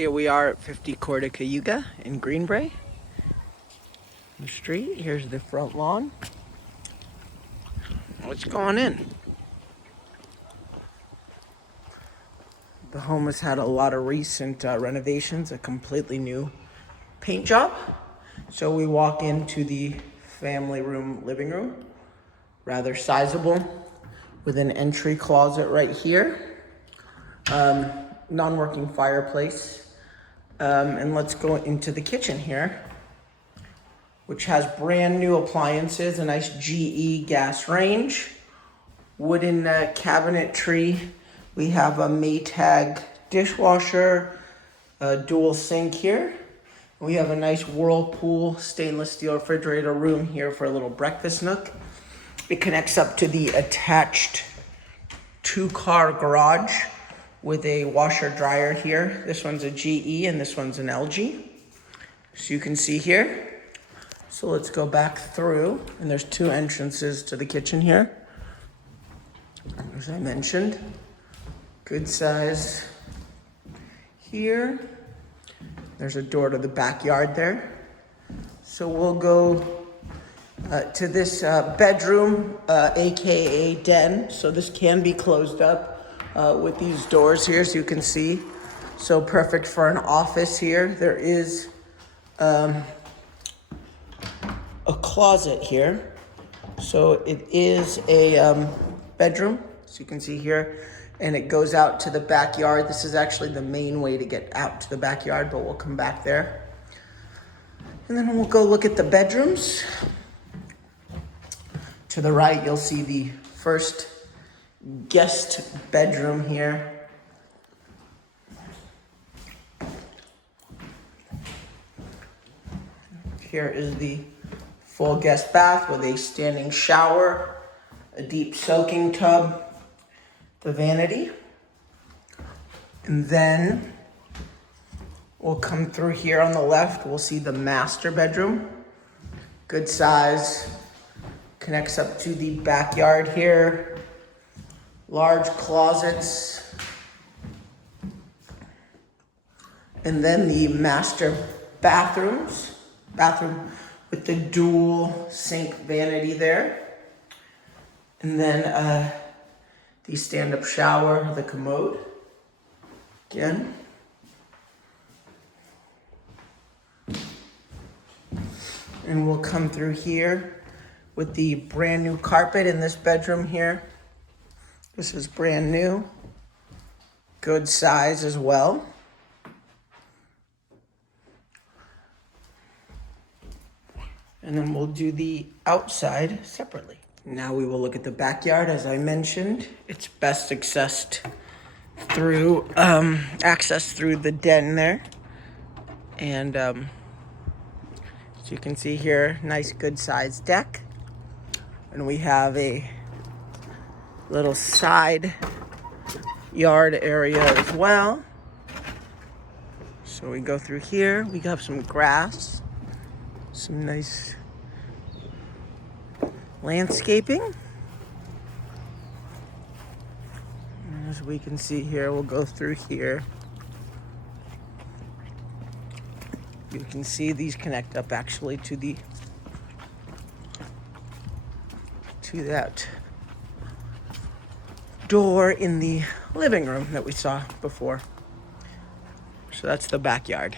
Here we are at 50 Corte Cayuga in Greenbrae. The street, here's the front lawn. What's going in? The home has had a lot of recent renovations, a completely new paint job. So we walk into the family room, living room, rather sizable, with an entry closet right here. Non-working fireplace. And let's go into the kitchen here, which has brand new appliances, a nice GE gas range, wooden cabinetry. We have a Maytag dishwasher, a dual sink here. We have a nice Whirlpool stainless steel refrigerator room here for a little breakfast nook. It connects up to the attached 2-car garage with a washer dryer here. This one's a GE and this one's an LG. So you can see here. So let's go back through, and there's 2 entrances to the kitchen here. As I mentioned, good size here. There's a door to the backyard there. So we'll go to this bedroom, AKA den. So this can be closed up with these doors here, so you can see. So perfect for an office here. There is a closet here. So it is a bedroom, so you can see here, and it goes out to the backyard. This is actually the main way to get out to the backyard, but we'll come back there. And then we'll go look at the bedrooms. To the right, you'll see the first guest bedroom here. Here is the full guest bath with a standing shower, a deep soaking tub, the vanity. And then we'll come through here on the left. We'll see the master bedroom. Good size. Connects up to the backyard here. Large closets. And then the master bathrooms. Bathroom with the dual sink vanity there. And then the stand-up shower, the commode. Again. And we'll come through here with the brand new carpet in this bedroom here. This is brand new. Good size as well. And then we'll do the outside separately. Now we will look at the backyard. As I mentioned, it's best accessed through the den there. And so you can see here, nice good sized deck. And we have a little side yard area as well. So we go through here, we have some grass, some nice landscaping. And as we can see here, we'll go through here. You can see these connect up actually to that door in the living room that we saw before. So that's the backyard.